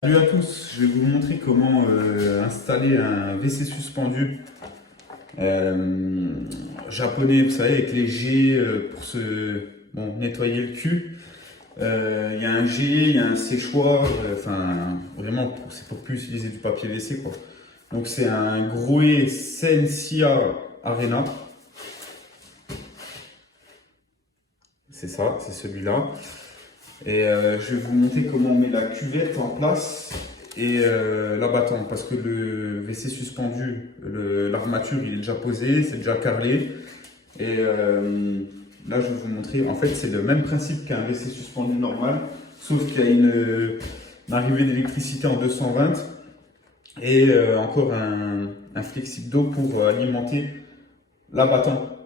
Salut à tous, je vais vous montrer comment installer un WC suspendu japonais, vous savez, avec les G pour se nettoyer le cul. Il y a un G, il y a un séchoir, enfin vraiment c'est pour plus utiliser du papier WC quoi. Donc c'est un Grohe Sensia Arena, c'est ça, c'est celui-là. Et je vais vous montrer comment on met la cuvette en place et l'abattant. Parce que le WC suspendu, l'armature il est déjà posé, c'est déjà carrelé. Et là je vais vous montrer, en fait c'est le même principe qu'un WC suspendu normal, sauf qu'il y a une arrivée d'électricité en 220 et encore un flexible d'eau pour alimenter l'abattant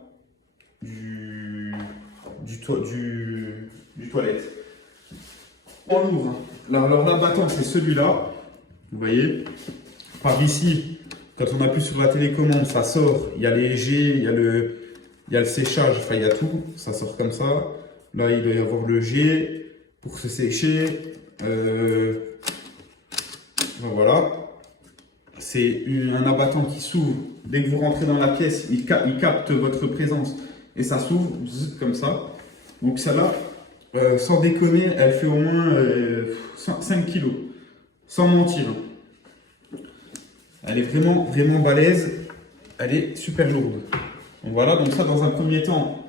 du toilette. En lourd, hein. Alors l'abattant c'est celui-là, vous voyez, par ici, quand on appuie sur la télécommande, ça sort, il y a les G, il y a le séchage, enfin il y a tout, ça sort comme ça. Là il doit y avoir le G pour se sécher, voilà. C'est un abattant qui s'ouvre, dès que vous rentrez dans la pièce, il capte votre présence et ça s'ouvre comme ça. Donc celle-là, sans déconner, elle fait au moins 5 kilos. Sans mentir. Elle est vraiment, vraiment balèze. Elle est super lourde. Donc voilà, donc ça dans un premier temps,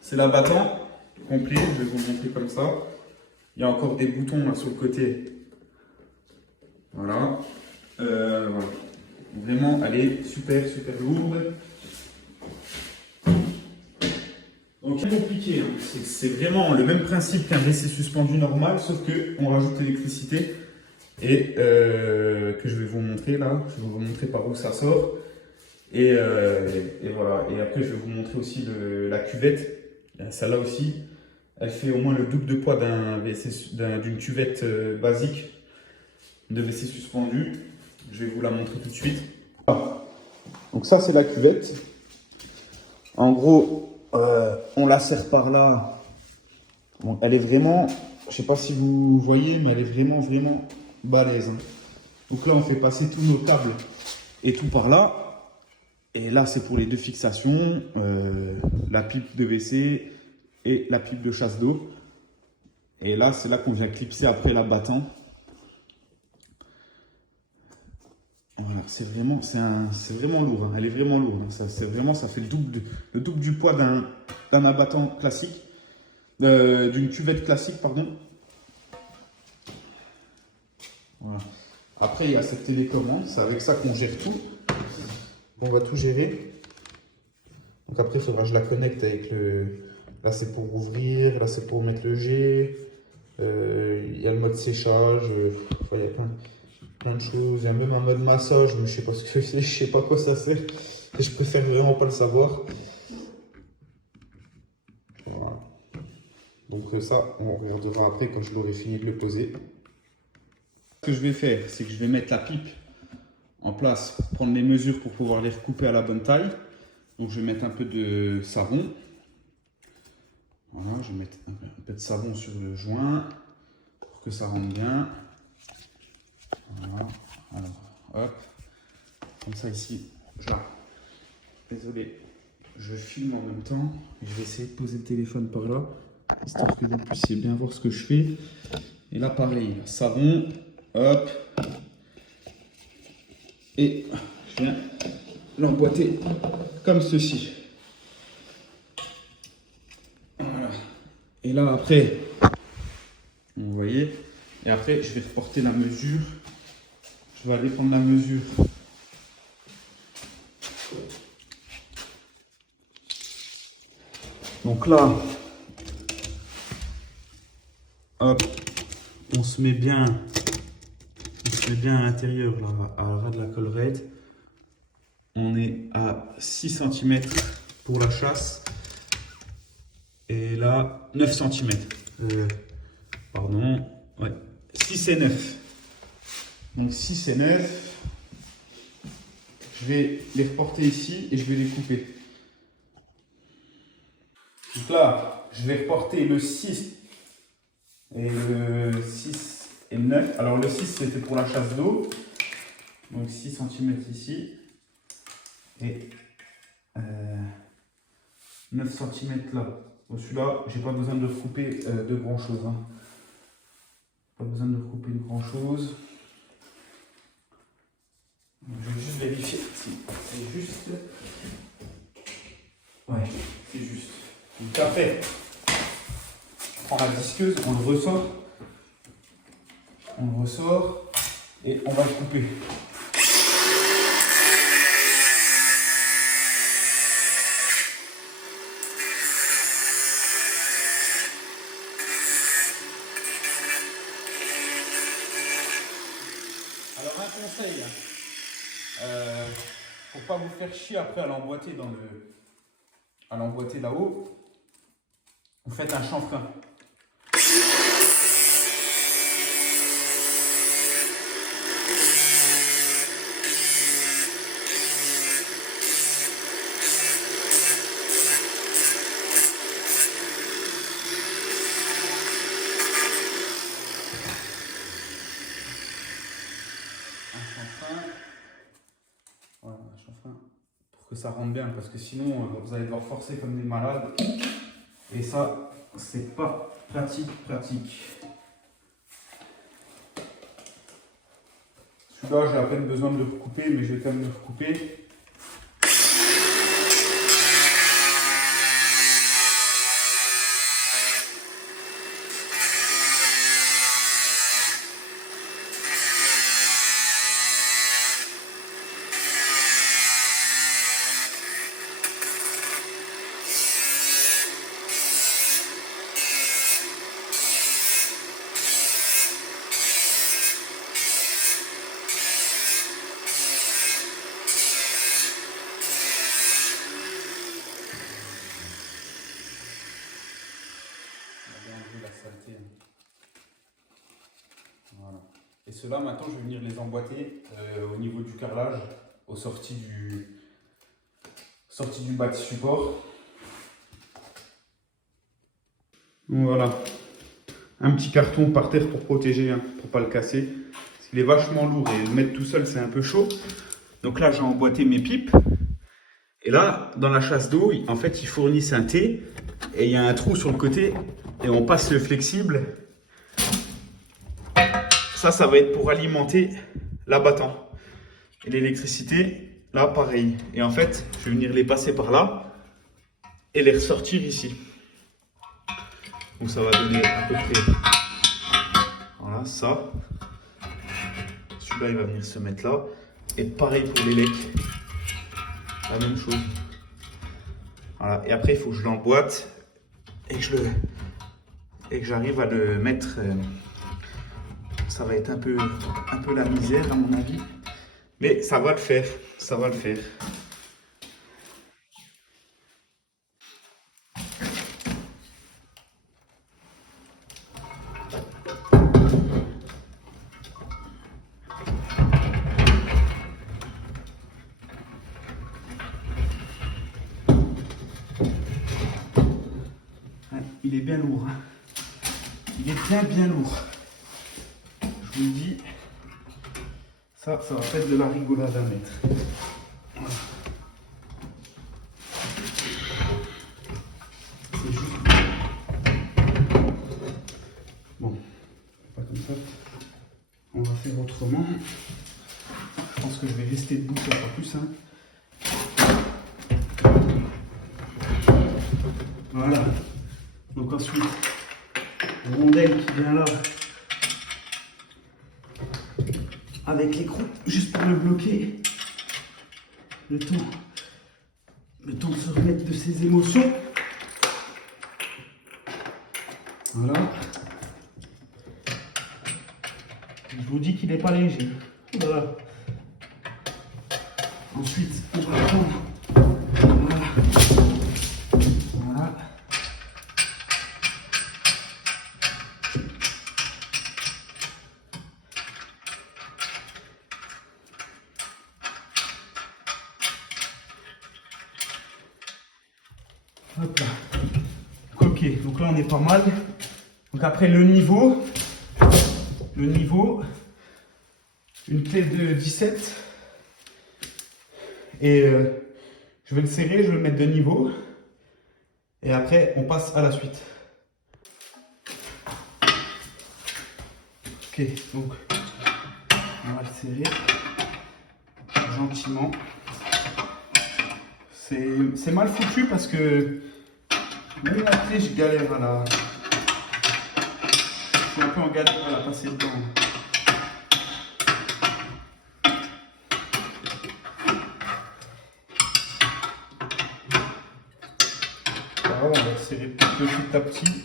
c'est l'abattant complet. Je vais vous le montrer comme ça. Il y a encore des boutons là sur le côté. Voilà. Voilà. Vraiment, elle est super, super lourde. Donc c'est compliqué, hein. C'est vraiment le même principe qu'un WC suspendu normal, sauf qu'on rajoute l'électricité et que je vais vous montrer là. Je vais vous montrer par où ça sort. Et voilà. Et après, je vais vous montrer aussi la cuvette. Celle-là aussi, elle fait au moins le double de poids d'une cuvette basique de WC suspendu. Je vais vous la montrer tout de suite. Donc ça, c'est la cuvette. En gros, on la serre par là. Bon, elle est vraiment, je sais pas si vous voyez, mais elle est vraiment, vraiment balèze, hein. Donc là, on fait passer tous nos câbles et tout par là. Et là, c'est pour les deux fixations, la pipe de WC et la pipe de chasse d'eau. Et là, c'est là qu'on vient clipser après l'abattant. Voilà, c'est vraiment lourd, hein. Elle est vraiment lourde, hein. Ça fait le double du poids d'un abattant classique, d'une cuvette classique, pardon. Voilà. Après, il y a cette télécommande, c'est avec ça qu'on gère tout. On va tout gérer. Donc après, il faudra que je la connecte avec le... Là, c'est pour ouvrir, là, c'est pour mettre le G. Il y a le mode séchage, il y a plein de choses. Il y a même un mode massage, mais je sais pas ce que c'est, je sais pas quoi ça sert. Et je préfère vraiment pas le savoir. Voilà. Donc ça, on regardera après quand je l'aurai fini de le poser. Ce que je vais faire, c'est que je vais mettre la pipe en place, prendre les mesures pour pouvoir les recouper à la bonne taille. Donc je vais mettre un peu de savon. Voilà, je vais mettre un peu de savon sur le joint pour que ça rentre bien. Voilà, alors hop, comme ça ici, désolé, je filme en même temps. Je vais essayer de poser le téléphone par là, histoire que vous puissiez bien voir ce que je fais. Et là pareil, savon, hop, et je viens l'emboîter comme ceci. Voilà. Et là après, vous voyez, et après je vais reporter la mesure. Je vais aller prendre la mesure. Donc là, hop, on se met bien à l'intérieur, là, à ras de la collerette. On est à 6 cm pour la chasse. Et là, 9 cm. Pardon, ouais, 6 et 9. Donc 6 et 9. Je vais les reporter ici et je vais les couper. Donc là, je vais reporter le 6 et le 6 et le 9. Alors le 6 c'était pour la chasse d'eau. Donc 6 cm ici. Et 9 cm là. Bon, celui-là, j'ai pas besoin de recouper de grand chose. Hein. Pas besoin de recouper de grand chose. Je vais juste vérifier si c'est juste. Ouais, c'est juste. Donc après, je prends la disqueuse, on le ressort. On le ressort et on va le couper. Alors un conseil, pour pas vous faire chier après à l'emboîter là-haut, vous faites un chanfrein. Voilà, un chanfrein pour que ça rentre bien, parce que sinon vous allez devoir forcer comme des malades et ça c'est pas pratique. Celui-là j'ai à peine besoin de le recouper, mais je vais quand même le recouper. La saleté. Voilà. Et ceux-là, maintenant, je vais venir les emboîter au niveau du carrelage, aux sorties du bas de support. Voilà. Un petit carton par terre pour protéger, hein, pour pas le casser. Parce qu'il est vachement lourd et le mettre tout seul, c'est un peu chaud. Donc là, j'ai emboîté mes pipes. Et là, dans la chasse d'eau, en fait, ils fournissent un T et il y a un trou sur le côté et on passe le flexible. Ça va être pour alimenter l'abattant. Et l'électricité, là, pareil. Et en fait, je vais venir les passer par là et les ressortir ici. Donc ça va donner à peu près, voilà, ça. Celui-là, il va venir se mettre là. Et pareil pour l'élec. La même chose. Voilà. Et après, il faut que je l'emboîte et que j'arrive à le mettre. Ça va être un peu la misère, à mon avis. Mais ça va le faire. Ça va le faire. Il est bien lourd. Hein. Il est bien lourd. Je vous le dis, ça va pas être de la rigolade à mettre. Voilà. C'est juste. Bon, pas comme ça. On va faire autrement. Je pense que je vais rester debout, ça sera plus simple. Voilà. Donc ensuite, rondelle qui vient là. Avec l'écrou, juste pour le bloquer. Le temps de se remettre de ses émotions. Voilà. Je vous dis qu'il n'est pas léger. Voilà. Ensuite, on va prendre. Voilà. Voilà. Hop là. Ok, donc là on est pas mal. Donc après le niveau, le niveau, une clé de 17 et je vais le serrer, je vais le mettre de niveau et après on passe à la suite. Ok, donc on va le serrer gentiment. C'est mal foutu parce que même la clé, je galère à la... Je suis un peu en galère à la passer dedans. Alors, on va le serrer petit à petit.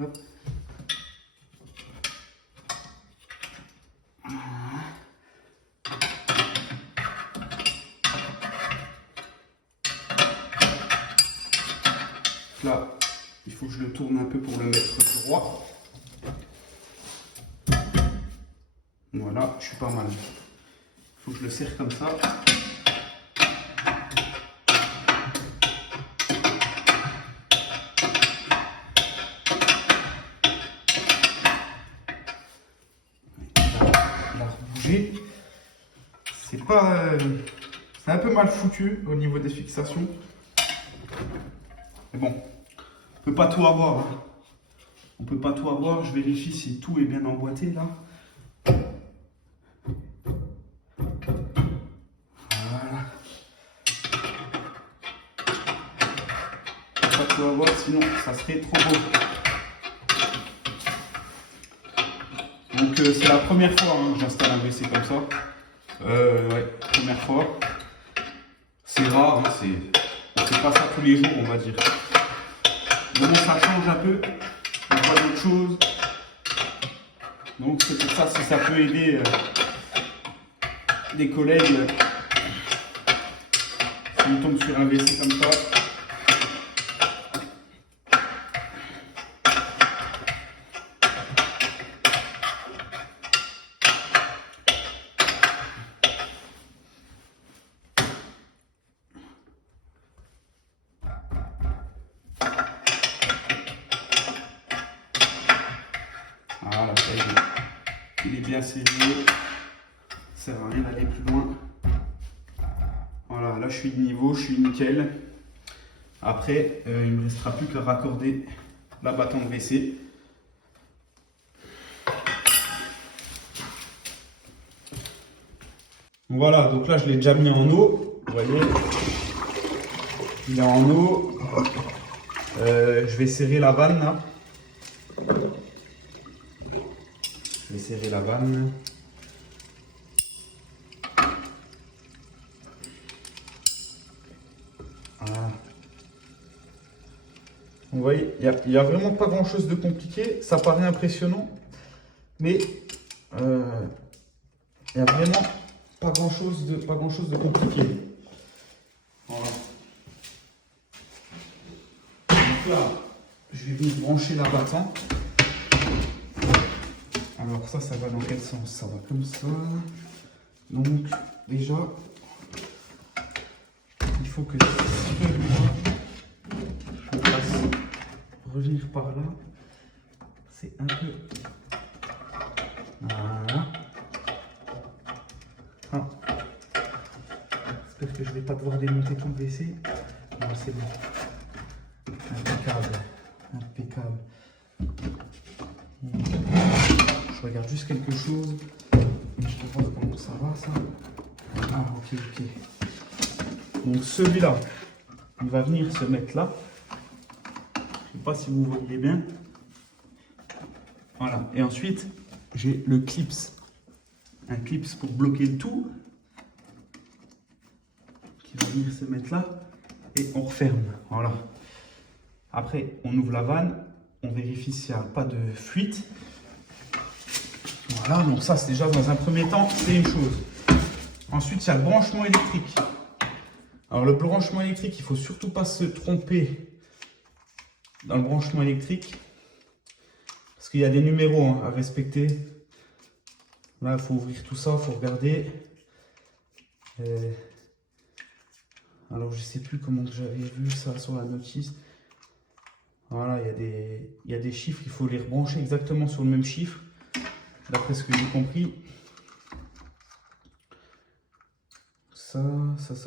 Hop. Là, il faut que je le tourne un peu pour le mettre droit. Voilà, je suis pas mal. Il faut que je le serre comme ça. Il a bougé. C'est pas... c'est un peu mal foutu au niveau des fixations. Mais bon, on peut pas tout avoir. Hein. On peut pas tout avoir. Je vérifie si tout est bien emboîté là. Voilà. On peut pas tout avoir, sinon ça serait trop beau. Donc c'est la première fois hein, que j'installe un WC comme ça. Ouais, première fois. C'est rare, hein, on fait pas ça tous les jours, on va dire. Bon, ça change un peu. On voit d'autres choses. Donc c'est pour ça, si ça peut aider des collègues qui tombent sur un WC comme ça. Voilà, ça y est. Il est bien serré. Ça ne sert à rien d'aller plus loin. Voilà, là je suis de niveau, je suis nickel. Après, il ne me restera plus qu'à raccorder la battante WC. Voilà, donc là je l'ai déjà mis en eau. Vous voyez, il est en eau. Je vais serrer la vanne là. Je vais serrer la vanne. Voilà. Vous voyez, il n'y a vraiment pas grand chose de compliqué. Ça paraît impressionnant, mais il n'y a vraiment pas grand chose de compliqué. Voilà. Donc là, je vais venir brancher la battante. Alors ça va dans quel sens? Ça va comme ça. Donc déjà, il faut que je fasse revenir par là. C'est un peu... Voilà. Ah. J'espère que je ne vais pas devoir démonter tout le WC. Non, c'est bon. Impeccable. Impeccable. Je regarde juste quelque chose. Je te vois comment ça va ça. Ah ok. Donc celui-là, il va venir se mettre là. Je ne sais pas si vous voyez bien. Voilà. Et ensuite, j'ai le clips. Un clips pour bloquer le tout. Qui va venir se mettre là. Et on referme. Voilà. Après, on ouvre la vanne. On vérifie s'il n'y a pas de fuite. Voilà, donc ça c'est déjà dans un premier temps, c'est une chose. Ensuite, il y a le branchement électrique. Alors le branchement électrique, il ne faut surtout pas se tromper dans le branchement électrique. Parce qu'il y a des numéros hein, à respecter. Là, il faut ouvrir tout ça, il faut regarder. Alors, je sais plus comment j'avais vu ça sur la notice. Voilà, il y a des chiffres, il faut les rebrancher exactement sur le même chiffre, d'après ce que j'ai compris. Ça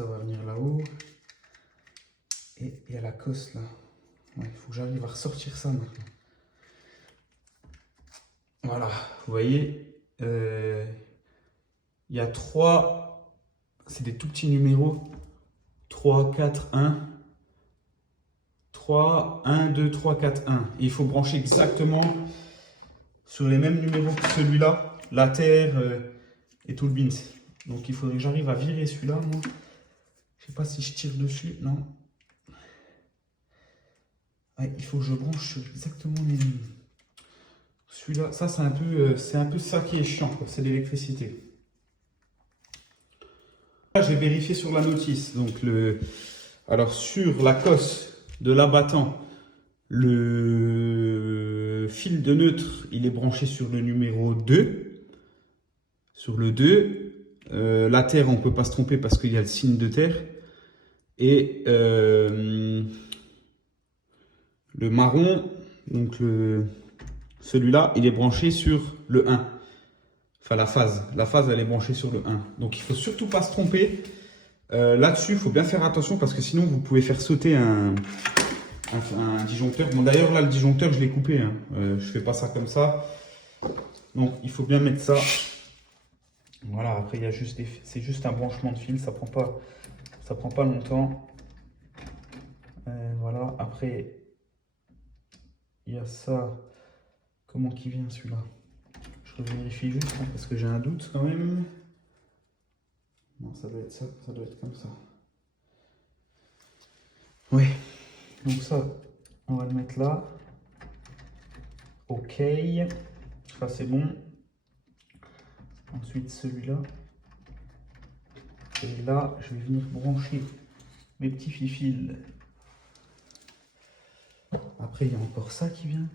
va venir là-haut. Et il y a la cosse là. Ouais, il faut que j'arrive à ressortir ça maintenant. Voilà, vous voyez, il y a 3, c'est des tout petits numéros. 3, 4, 1. 3, 1, 2, 3, 4, 1. Et il faut brancher exactement sur les mêmes numéros que celui-là, la terre et tout le bins. Donc il faudrait que j'arrive à virer celui-là, moi. Je sais pas si je tire dessus, non. Ouais, il faut que je branche sur exactement les mêmes. Celui-là, ça c'est un peu ça qui est chiant, c'est l'électricité. Là, j'ai vérifié sur la notice. Donc alors sur la cosse de l'abattant, le fil de neutre, il est branché sur le numéro 2. Sur le 2. La terre, on ne peut pas se tromper parce qu'il y a le signe de terre. Et le marron, donc celui-là, il est branché sur le 1. Enfin, la phase. La phase, elle est branchée sur le 1. Donc, il ne faut surtout pas se tromper. Là-dessus, il faut bien faire attention parce que sinon, vous pouvez faire sauter un disjoncteur. Bon, d'ailleurs, là, le disjoncteur, je l'ai coupé. Hein. Je ne fais pas ça comme ça. Donc, il faut bien mettre ça. Voilà, après, c'est juste un branchement de fil. Ça prend pas longtemps. Voilà, après, il y a ça. Comment qui vient celui-là? Je vérifie juste hein, parce que j'ai un doute quand même. Non, ça doit être ça, ça doit être comme ça. Ouais, donc ça, on va le mettre là. Ok, ça c'est bon. Ensuite celui-là. Et là, je vais venir brancher mes petits fils. Après, il y a encore ça qui vient.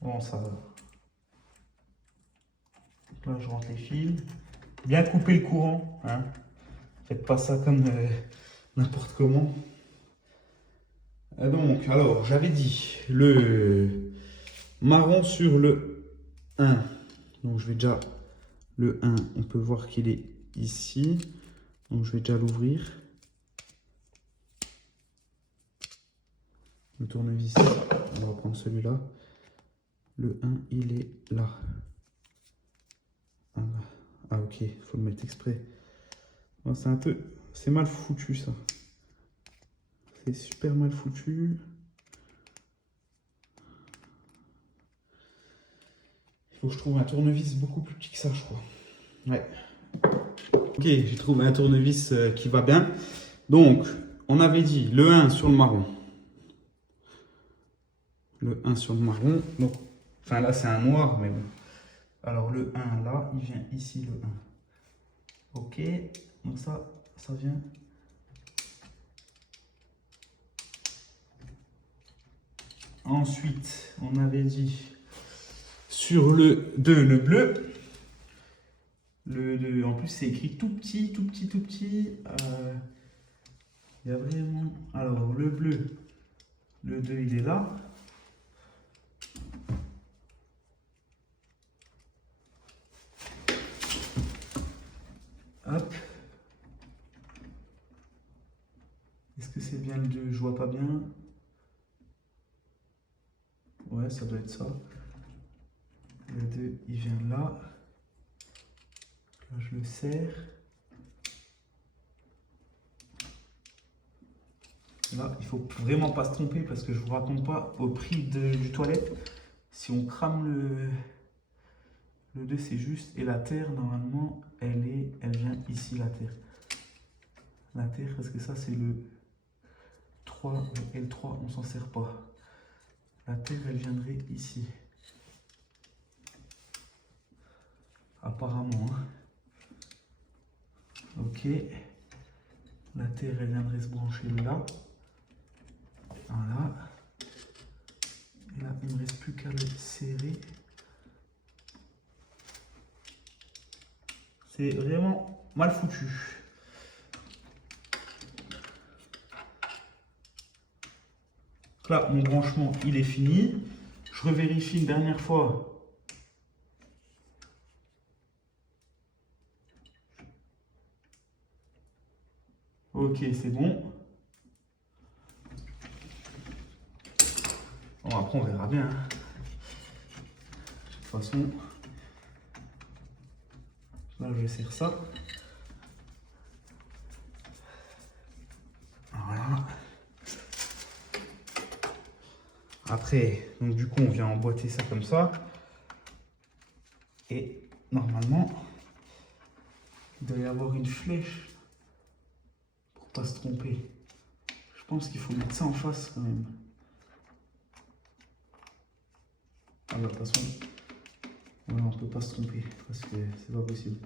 Bon, ça va. Là, je rentre les fils. Bien couper le courant. Hein. Faites pas ça comme n'importe comment. Donc, alors, j'avais dit le marron sur le 1. Donc, je vais déjà... Le 1, on peut voir qu'il est ici. Donc, je vais déjà l'ouvrir. Le tournevis, on va prendre celui-là. Le 1, il est là. Ah ok, il faut le mettre exprès. Bon, c'est mal foutu ça. C'est super mal foutu. Il faut que je trouve un tournevis beaucoup plus petit que ça, je crois. Ouais. Ok, j'ai trouvé un tournevis qui va bien. Donc, on avait dit le 1 sur le marron. Le 1 sur le marron. Donc, enfin là, c'est un noir, mais bon. Alors, le 1 là, il vient ici, le 1. Ok, donc ça vient. Ensuite, on avait dit sur le 2, le bleu. Le 2, en plus, c'est écrit tout petit, tout petit, tout petit. Il y a vraiment. Alors, le bleu, le 2, il est là. Hop. Est-ce que c'est bien le 2? Je vois pas bien. Ouais, ça doit être ça. Le 2, il vient là. Là, je le serre. Là, il faut vraiment pas se tromper parce que je vous raconte pas au prix du toilette. Si on crame le 2, c'est juste. Et la terre, normalement, elle vient ici, la terre. La terre, parce que ça, c'est le 3. Et le 3, on s'en sert pas. La terre, elle viendrait ici. Apparemment. Hein. Ok. La terre, elle viendrait se brancher là. Voilà. Et là, il ne me reste plus qu'à le serrer. C'est vraiment mal foutu. Là, mon branchement, il est fini. Je revérifie une dernière fois. Ok, c'est bon. Bon, après, on verra bien. De toute façon, là, je serre ça. Voilà. Après, donc du coup, on vient emboîter ça comme ça. Et normalement, il doit y avoir une flèche pour pas se tromper. Je pense qu'il faut mettre ça en face quand même. Ah bah, de toute façon, voilà, on peut pas se tromper parce que c'est pas possible.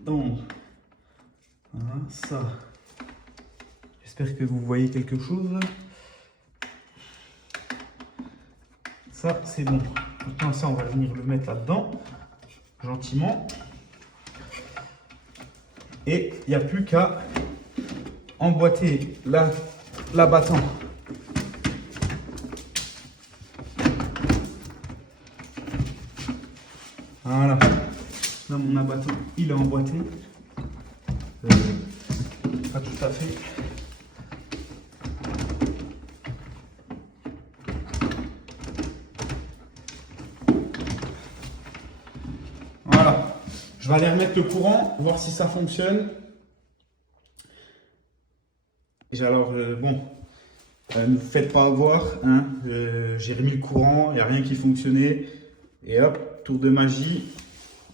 Donc, voilà, ça. J'espère que vous voyez quelque chose. Ça, c'est bon. Maintenant, ça, on va venir le mettre là-dedans, gentiment. Et il n'y a plus qu'à emboîter l'abattant. Voilà. Là, mon abattant, il est emboîté. Pas tout à fait. Voilà. Je vais aller remettre le courant, voir si ça fonctionne. Et alors, bon, ne vous faites pas avoir. Hein. J'ai remis le courant, il n'y a rien qui fonctionnait. Et hop, tour de magie,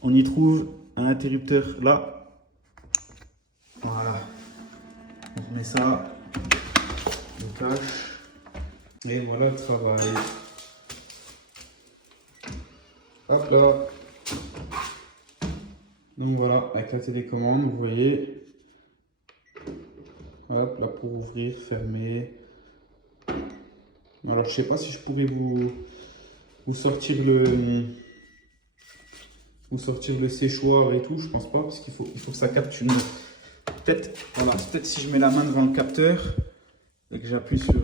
on y trouve un interrupteur là. Voilà. On remet ça, on cache. Et voilà le travail. Hop là. Donc voilà, avec la télécommande, vous voyez. Hop là pour ouvrir, fermer. Alors je sais pas si je pourrais vous sortir le séchoir et tout, je pense pas, parce qu'il faut que ça capte une. Peut-être, voilà, peut-être si je mets la main devant le capteur et que j'appuie sur.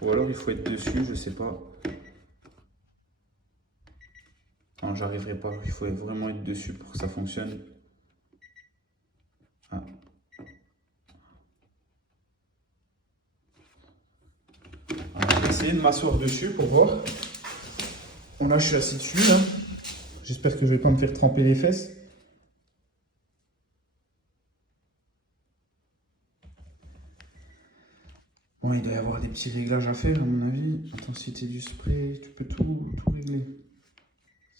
Ou alors il faut être dessus, je sais pas. Non, j'arriverai pas, il faut vraiment être dessus pour que ça fonctionne. Ah. Alors, je vais essayer de m'asseoir dessus pour voir. Bon là je suis assis dessus là. J'espère que je vais pas me faire tremper les fesses. Bon, il doit y avoir des petits réglages à faire à mon avis. Intensité du spray, tu peux tout régler.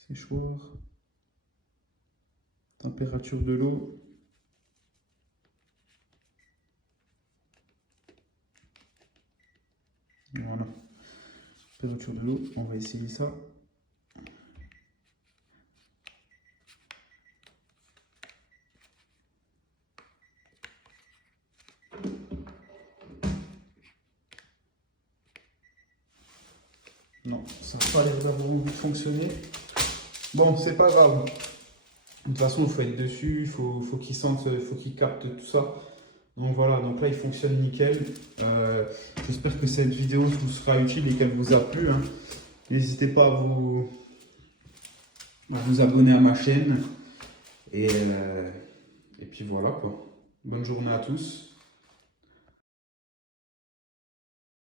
Séchoir. Température de l'eau. Voilà. Température de l'eau, on va essayer ça. Non, ça n'a pas l'air d'avoir envie de fonctionner. Bon, c'est pas grave. De toute façon, il faut être dessus, il faut qu'il sente, il faut qu'il capte tout ça. Donc voilà, donc là il fonctionne nickel. J'espère que cette vidéo vous sera utile et qu'elle vous a plu. Hein. N'hésitez pas à vous abonner à ma chaîne. Et puis voilà quoi. Bonne journée à tous.